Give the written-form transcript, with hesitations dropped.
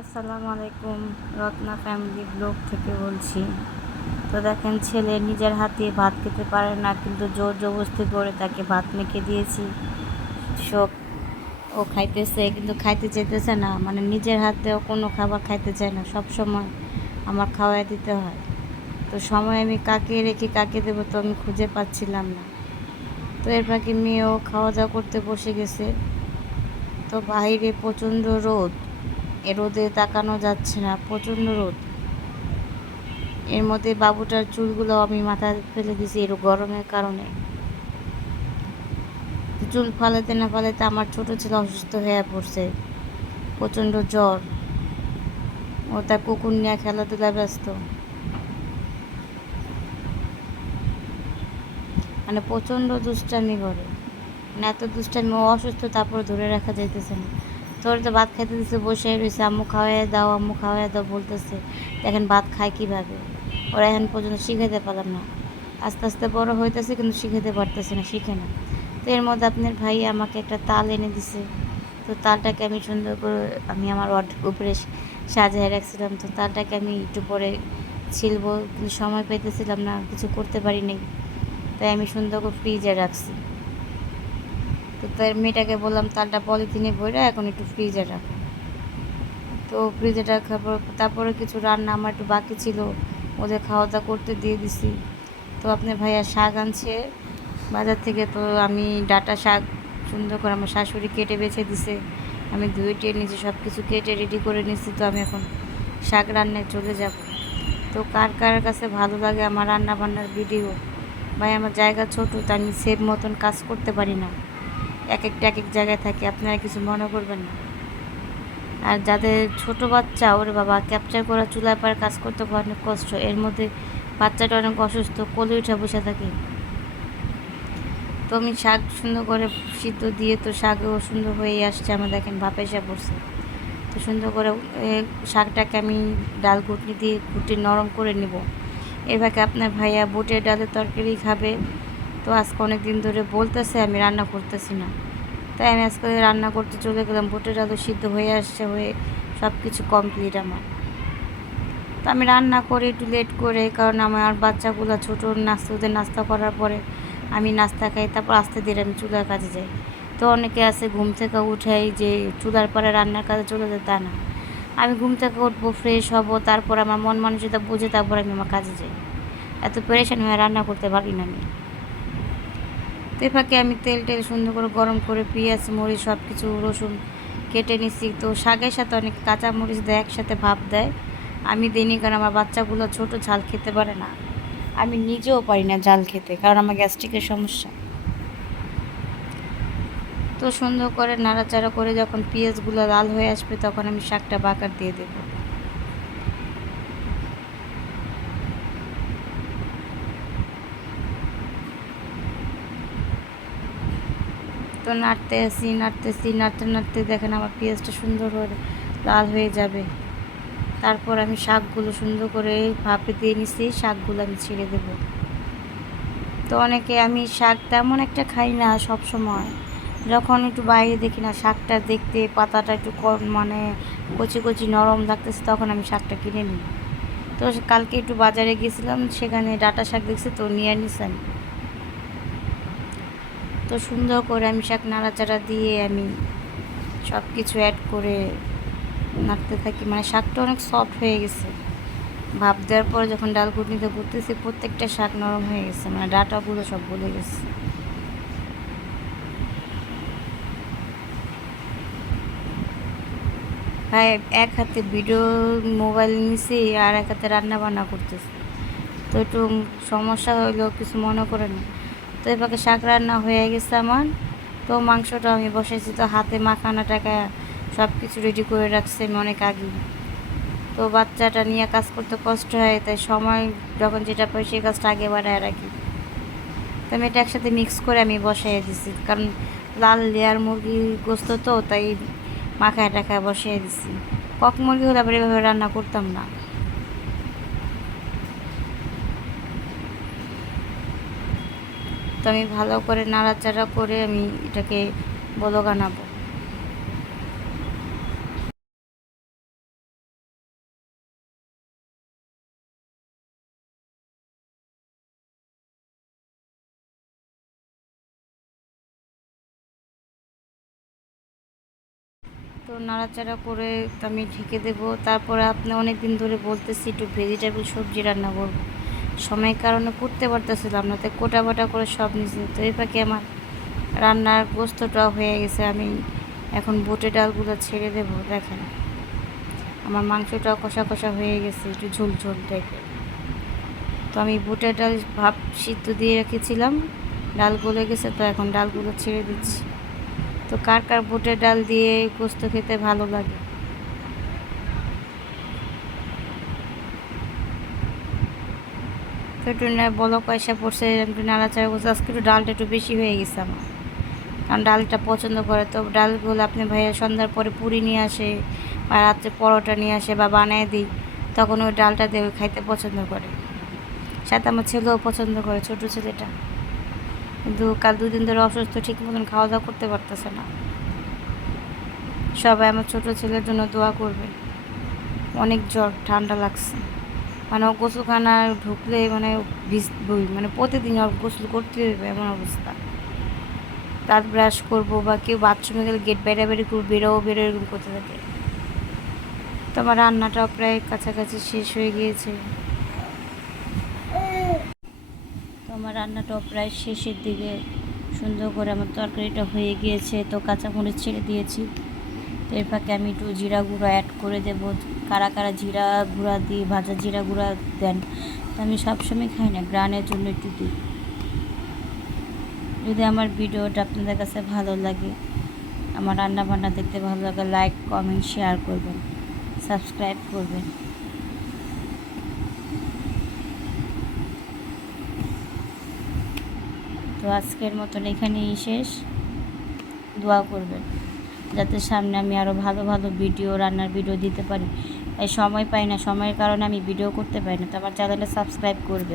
আসসালামু আলাইকুম। Ratna family blog থেকে বলছি। তো দেখেন, ছেলে নিজের হাতে ভাত খেতে পারে না, কিন্তু জোর জবরদস্তি করে তাকে ভাত মেখে দিয়েছি। সব ও খাইতেছে, কিন্তু খাইতে চাইতেছে না, মানে নিজের হাতেও কোনো খাবার খাইতে চায় না, সব সময় আমার খাওয়াই দিতে হয়। তো সময় আমি কাকে রেখে কাকে দেবো, তো আমি খুঁজে পাচ্ছিলাম না। তো এর ফাঁকে মেয়েও খাওয়া দাওয়া করতে বসে গেছে। তো বাইরে প্রচণ্ড রোদ, এ রোদে তাকানো যাচ্ছে না, প্রচণ্ড রোদ। এর মধ্যে বাবুটার চুলগুলো আমি মাথায় ফেলে দিয়েছি এর গরমের কারণে। চুল ফালাতে না ফালাতে আমার ছোট ছেলে অসুস্থ হয়ে পড়ছে, প্রচণ্ড জ্বর। ও তার কুকুর নিয়ে খেলাধুলায় ব্যস্ত, মানে প্রচণ্ড দুষ্টামি করে। মানে এত দুষ্টামি, ও অসুস্থ তারপরে ধরে রাখা যাইতেছে না। তোর তো ভাত খাইতে দিচ্ছে, বসে রয়েছে, আম্মু খাওয়াই দাও, আম্মু খাওয়াই দাও বলতেছে। দেখেন ভাত খায় কীভাবে, ওরা এখন পর্যন্ত শিখাইতে পারলাম না। আস্তে আস্তে বড় হইতেছে, কিন্তু শিখাতে পারতেছে না, শিখে না। তো এর মধ্যে আপনার ভাই আমাকে একটা তাল এনে দিছে। তো তালটাকে আমি সুন্দর করে আমি আমার উপরে সাজিয়ে রাখছিলাম। তো তালটাকে আমি একটু পরে ছিলবো, কিন্তু সময় পেতেছিলাম না, কিছু করতে পারি নাই। তাই আমি সুন্দর করে ফ্রিজে রাখছি। তো তার মেয়েটাকে বললাম তালটা পলিথিনে ভরে এখন একটু ফ্রিজে রাখো। তো ফ্রিজে রাখার পর তারপরে কিছু রান্না আমার একটু বাকি ছিল, ওদের খাওয়া দাওয়া করতে দিয়ে দিছি। তো আপনার ভাইয়া শাক আনছে বাজার থেকে। তো আমি ডাঁটা শাক সুন্দর করে আমার শাশুড়ি কেটে বেছে দিছে, আমি ধুয়ে টেয়ে নিয়েছি, সব কিছু কেটে রেডি করে নিচ্ছি। তো আমি এখন শাক রান্নায় চলে যাব। তো কার কার কাছে ভালো লাগে আমার রান্না বান্নার ভিডিও? ভাই আমার জায়গা ছোটো, তো আমি সেভ মতন কাজ করতে পারি না, এক এক জায়গায় থাকি, আপনারা কিছু মনে করবেন না। আর যাদের ছোট বাচ্চা, ওরে বাবা, ক্যাপচার করা চুলায় পারে কাজ করতে অনেক কষ্ট। এর মধ্যে বাচ্চাটা অনেক অসুস্থ, কোলে উঠে বসে থাকি। তো আমি শাক সুন্দর করে সিদ্ধ দিয়ে, তো শাকও সুন্দর হয়ে আসছে আমার, দেখেন ভাপে এসে পড়ছে। তো সুন্দর করে শাকটাকে আমি ডাল ঘুটনি দিয়ে ঘুটে নরম করে নেব। এভাবে আপনার ভাইয়া বুটের ডালের তরকারি খাবে। তো আজকে অনেক দিন ধরে বলতেছে আমি রান্না করতেছি না, তাই আমি আজকে রান্না করতে চলে গেলাম। বুটের ডালও সিদ্ধ হয়ে আসছে, হয়ে সব কিছু কমপ্লিট আমার। তো আমি রান্না করি একটু লেট করে, কারণ আমার বাচ্চাগুলো ছোটো, ওদের নাস্তা করার পরে আমি নাস্তা খাই, তারপর আস্তে ধীরে আমি চুলার কাজে যাই। তো অনেকে আছে ঘুম থেকে উঠাই যে চুলার পরে রান্নার কাজে চলে যায়, তা না। আমি ঘুম থেকে উঠবো, ফ্রেশ হব, তারপর আমার মন মানসিকতা বুঝে তারপর আমি আমার কাজে যাই। এত পেরেশান হয়ে রান্না করতে পারি না আমি। তো এ ফাঁকে আমি তেল সুন্দর করে গরম করে পেঁয়াজ মরিচ সব কিছু রসুন কেটে নিচ্ছি। তো শাকের সাথে অনেক কাঁচা মরিচ দেয়, একসাথে ভাপ দেয়, আমি দিইনি, কারণ আমার বাচ্চাগুলো ছোটো, ঝাল খেতে পারে না। আমি নিজেও পারি না ঝাল খেতে, কারণ আমার গ্যাস্ট্রিকের সমস্যা। তো সুন্দর করে নাড়াচাড়া করে যখন পেঁয়াজগুলো লাল হয়ে আসবে, তখন আমি শাকটা বাগার দিয়ে দেবো। তো নাড়তে নাড়তে দেখেন আমার পেঁয়াজটা সুন্দর করে লাল হয়ে যাবে। তারপর আমি শাকগুলো সুন্দর করে ভাপে দিয়ে নিচ্ছি, শাকগুলো আমি ছেড়ে দেব। তো অনেকে, আমি শাক তেমন একটা খাই না সব সময়, যখন একটু বাইরে দেখি না শাকটা দেখতে পাতাটা একটু কম, মানে কচি কচি নরম লাগতেছে, তখন আমি শাকটা কিনে নিই। তো কালকে একটু বাজারে গিয়েছিলাম, সেখানে ডাঁটা শাক দেখছি, তো নিয়ে নিছি আমি। তো সুন্দর করে আমি শাক নাড়াচাড়া দিয়ে আমি সব কিছু অ্যাড করে নাড়তে থাকি, মানে শাকটা অনেক সফট হয়ে গেছে। ভাপ দেওয়ার পরে যখন ডাল ঘুটনিতে ঘুরতেছি, প্রত্যেকটা শাক নরম হয়ে গেছে, মানে ডাঁটাগুলো সব গলে গেছে। ভাই এক হাতে ভিডিও মোবাইল নিছি, আর এক হাতে রান্না বান্না করতেছি, তো একটু সমস্যা হইলেও কিছু মনে করে না। তো এভাবে শাক রান্না হয়ে গেছে আমার। তো মাংসটা আমি বসাইছি, তো হাতে মাখানাটাকে সব কিছু রেডি করে রাখছি আমি অনেক আগে। তো বাচ্চাটা নিয়ে কাজ করতে কষ্ট হয়, তাই সময় যখন যেটা পাই সেই কাজটা আগে বাড়ায় রাখি। তো আমি এটা একসাথে মিক্স করে আমি বসাই দিছি, কারণ লাল লেয়ার মুরগি গোস্ত, তো তাই মাখায় টাখায় বসিয়ে দিছি। কক মুরগি হলে আবার এভাবে রান্না করতাম না। তো আমি ভালো করে নাড়াচাড়া করে আমি এটাকে বলক আনাবো। তো নাড়াচাড়া করে তো আমি ঢেকে দেবো। তারপরে আপনি অনেক দিন ধরে বলতেছি একটু ভেজিটেবল সবজি রান্না করব, সময়ের কারণে করতে পারতেছিলাম না, তাই কোটা বাটা করে সব নিয়েছি। তো এই পাখি আমার রান্নার গোস্তটাও হয়ে গেছে। আমি এখন বুটের ডালগুলো ছেড়ে দেবো। দেখেন আমার মাংসটাও কষা কষা হয়ে গেছে, একটু ঝোল ঝোল টাইপের। তো আমি বুটের ডাল ভাপ সিদ্ধ দিয়ে রেখেছিলাম, ডাল গলে গেছে, তো এখন ডালগুলো ছেড়ে দিচ্ছি। তো কার কার বুটের ডাল দিয়ে গোস্ত খেতে ভালো লাগে? তো একটু বলো পয়সা পড়ছে, একটু নাড়াচাড়া করছে। আজকে একটু ডালটা একটু বেশি হয়ে গেছে আমার, কারণ ডালটা পছন্দ করে। তো ডালগুলো আপনি ভাইয়া সন্ধ্যার পরে পুরি নিয়ে আসে বা রাত্রে পরোটা নিয়ে আসে বা বানিয়ে দিই, তখন ওই ডালটা দিয়ে খাইতে পছন্দ করে। সাথে আমার ছেলেও পছন্দ করে, ছোটো ছেলেটা। কিন্তু কাল 2 দিন ধরে অসুস্থ, ঠিক মতন খাওয়া দাওয়া করতে পারতেছে না। সবাই আমার ছোটো ছেলের জন্য দোয়া করবে। অনেক জ্বর, ঠান্ডা লাগছে। মানে ও গোসলখানা ঢুকলে মানে ভিজবই, মানে প্রতিদিন ওর গোসল করতে হবে এমন অবস্থা। দাঁত ব্রাশ করবো বা কেউ বাথরুমে গেলে গেট বেড়াবেড়ি করবো, বেরো এরকম করতে থাকে। তো আমার রান্নাটাও প্রায় কাছাকাছি শেষ হয়ে গিয়েছে। তো আমার রান্নাটাও প্রায় শেষের দিকে, সুন্দর করে আমার তরকারিটা হয়ে গিয়েছে। তো কাঁচামরিচ ছেড়ে দিয়েছি। তো এর ফাঁকে আমি একটু জিরা গুঁড়ো অ্যাড করে দেবো। কারা কারা জিরা গুঁড়া দিয়ে ভাজা জিরা গুঁড়া দেন, তো আমি সবসময় খাই না, গ্রানের জন্য একটু দিই। যদি আমার ভিডিওটা আপনাদের কাছে ভালো লাগে, আমার রান্না বান্না দেখতে ভালো লাগে, লাইক কমেন্ট শেয়ার করবেন, সাবস্ক্রাইব করবেন। তো আজকের মতন এখানেই শেষ। দোয়া করবেন যাতে সামনে আমি আরও ভালো ভালো ভিডিও, রান্নার ভিডিও দিতে পারি। তাই সময় পাই না, সময়ের কারণে আমি ভিডিও করতে পারি না। তো আমার চ্যানেলটা সাবস্ক্রাইব করবেন।